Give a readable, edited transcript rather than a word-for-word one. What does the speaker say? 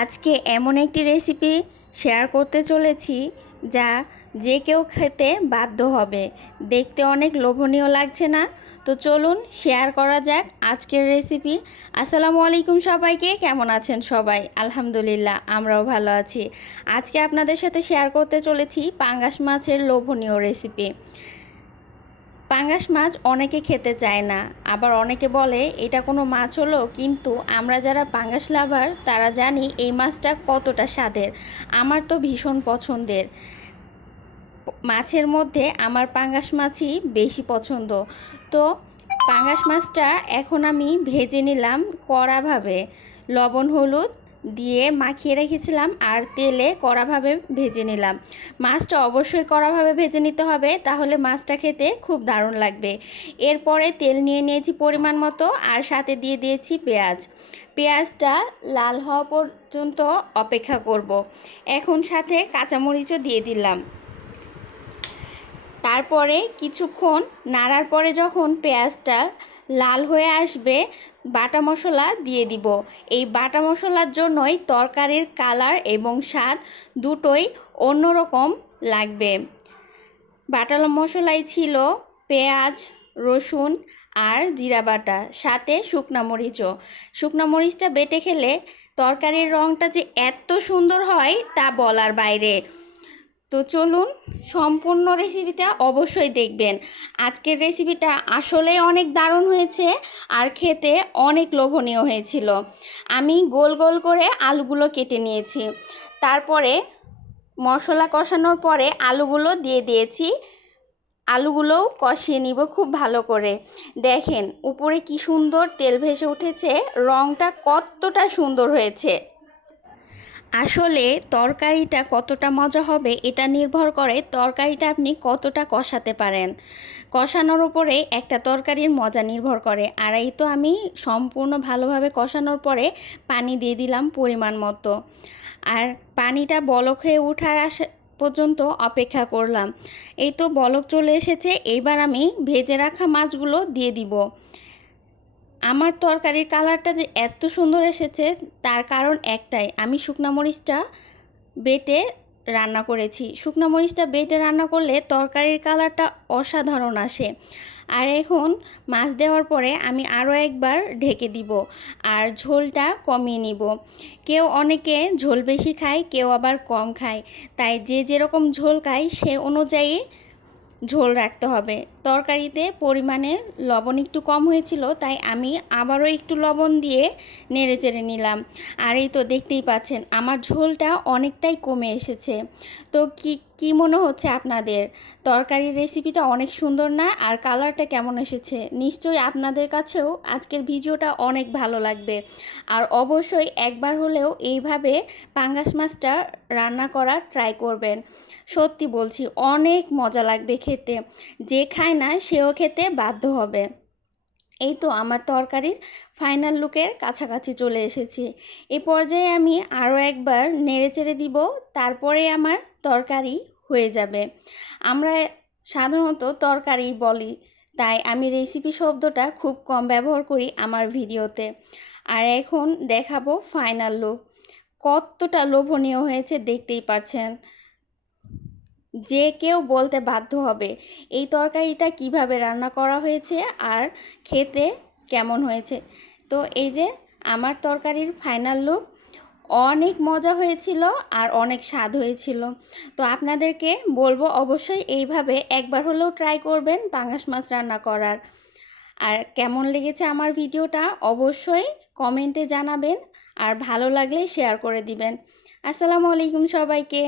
আজকে এমন একটি রেসিপি শেয়ার করতে চলেছি যা যে কেউ খেতে বাধ্য হবে। দেখতে অনেক লোভনীয় লাগছে না? তো চলুন শেয়ার করা যাক আজকের রেসিপি। আসসালামু আলাইকুম সবাইকে, কেমন আছেন সবাই? আলহামদুলিল্লাহ, আমরাও ভালো আছি। আজকে আপনাদের সাথে শেয়ার করতে চলেছি পাঙ্গাস মাছের লোভনীয় রেসিপি। পাঙ্গাস মাছ অনেকে খেতে চায় না, আবার অনেকে বলে এটা কোনো মাছ হলো, কিন্তু আমরা যারা পাঙ্গাস লাভার তারা জানি এই মাছটা কতটা স্বাদের। আমার তো ভীষণ পছন্দের। মাছের মধ্যে আমার পাঙ্গাস মাছই বেশি পছন্দ। তো পাঙ্গাস মাছটা এখন আমি ভেজে নিলাম কড়াভাবে, লবণ হলুদ দিয়ে মাখিয়ে রেখেছিলাম আর তেলে কড়াভাবে ভেজে নিলাম। মাছটা অবশ্যই কড়াভাবে ভেজে নিতে হবে, তাহলে মাছটা খেতে খুব দারুণ লাগবে। এরপরে তেল নিয়ে নিয়েছি পরিমাণ মতো আর সাথে দিয়ে দিয়েছি পেঁয়াজ। পেঁয়াজটা লাল হওয়া পর্যন্ত অপেক্ষা করব। এখন সাথে কাঁচামরিচও দিয়ে দিলাম। তারপরে কিছুক্ষণ নাড়ার পরে যখন পেঁয়াজটা লাল হয়ে আসবে, বাটা মশলা দিয়ে দিব। এই বাটা মশলার জন্যই তরকারির কালার এবং স্বাদ দুটোই অন্যরকম লাগবে। বাটা মশলাই ছিল পেঁয়াজ, রসুন আর জিরা বাটা, সাথে শুকনা মরিচও। শুকনা মরিচটা বেটে খেলে তরকারির রঙটা যে এত সুন্দর হয় তা বলার বাইরে। তো চলুন সম্পূর্ণ রেসিপিটা অবশ্যই দেখবেন। আজকের রেসিপিটা আসলে অনেক দারুণ হয়েছে আর খেতে অনেক লোভনীয় হয়েছিল। আমি গোল গোল করে আলুগুলো কেটে নিয়েছি। তারপরে মশলা কষানোর পরে আলুগুলো দিয়ে দিয়েছি। আলুগুলোও কষিয়ে নিব খুব ভালো করে। দেখেন উপরে কি সুন্দর তেল ভেসে উঠেছে, রঙটা কতটা সুন্দর হয়েছে। আসলে তরকারিটা কতটা মজা হবে এটা নির্ভর করে তরকারিটা আপনি কতটা কষাতে পারেন। কষানোর উপরে একটা তরকারির মজা নির্ভর করে। আর এই তো আমি সম্পূর্ণ ভালোভাবে কষানোর পরে পানি দিয়ে দিলাম পরিমাণ মতো। আর পানিটা বলক হয়ে ওঠার পর্যন্ত অপেক্ষা করলাম। এই তো বলক চলে এসেছে, এইবার আমি ভেজে রাখা মাছগুলো দিয়ে দিব। আমার তরকারির কালারটা যে এত সুন্দর এসেছে তার কারণ একটাই, আমি শুকনা মরিচটা বেটে রান্না করেছি। শুকনা মরিচটা বেটে রান্না করলে তরকারির কালারটা অসাধারণ আসে। আর এখন মাছ দেওয়ার পরে আমি আরও একবার ঢেকে দিব আর ঝোলটা কমিয়ে নিব। কেউ অনেকে ঝোল বেশি খায়, কেউ আবার কম খায়, তাই যে যেরকম ঝোল খায় সে অনুযায়ী ঝোল রাখতে হবে। তরকারিতে পরিমাণে লবণ একটু কম হয়েছিল, তাই আমি আবারও একটু লবণ দিয়ে নেড়ে চেড়ে নিলাম। আর এই তো দেখতেই পাচ্ছেন আমার ঝোলটা অনেকটাই কমে এসেছে। তো কি মনে হচ্ছে আপনাদের? তরকারির রেসিপিটা অনেক সুন্দর না? আর কালারটা কেমন এসেছে? নিশ্চয়ই আপনাদের কাছেও আজকের ভিডিওটা অনেক ভালো লাগবে। আর অবশ্যই একবার হলেও এইভাবে পাঙ্গাস মাছটা রান্না করার ট্রাই করবেন। সত্যি বলছি অনেক মজা লাগবে খেতে, যে খায় না সেও খেতে বাধ্য হবে। এই তো আমার তরকারির ফাইনাল লুকের কাছাকাছি চলে এসেছি। এই পর্যায়ে আমি আরও একবার নেড়ে চেড়ে দিব, তারপরে আমার তরকারি হয়ে যাবে। আমরা সাধারণত তরকারি বলি, তাই আমি রেসিপি শব্দটা খুব কম ব্যবহার করি আমার ভিডিওতে। আর এখন দেখাবো ফাইনাল লুক। কতটা লোভনীয় হয়েছে দেখতেই পাচ্ছেন। যে কেউ বলতে বাধ্য হবে এই তরকারিটা কিভাবে রান্না করা হয়েছে আর খেতে কেমন হয়েছে। তো এই যে আমার তরকারির ফাইনাল লুক। অনেক মজা হয়েছিল আর অনেক স্বাদ হয়েছিল। তো আপনাদেরকে বলবো অবশ্যই এইভাবে একবার হলেও ট্রাই করবেন পাঙ্গাস মাছ রান্না করার। আর কেমন লেগেছে আমার ভিডিওটা অবশ্যই কমেন্টে জানাবেন, আর ভালো লাগলে শেয়ার করে দিবেন। আসসালামু আলাইকুম সবাইকে।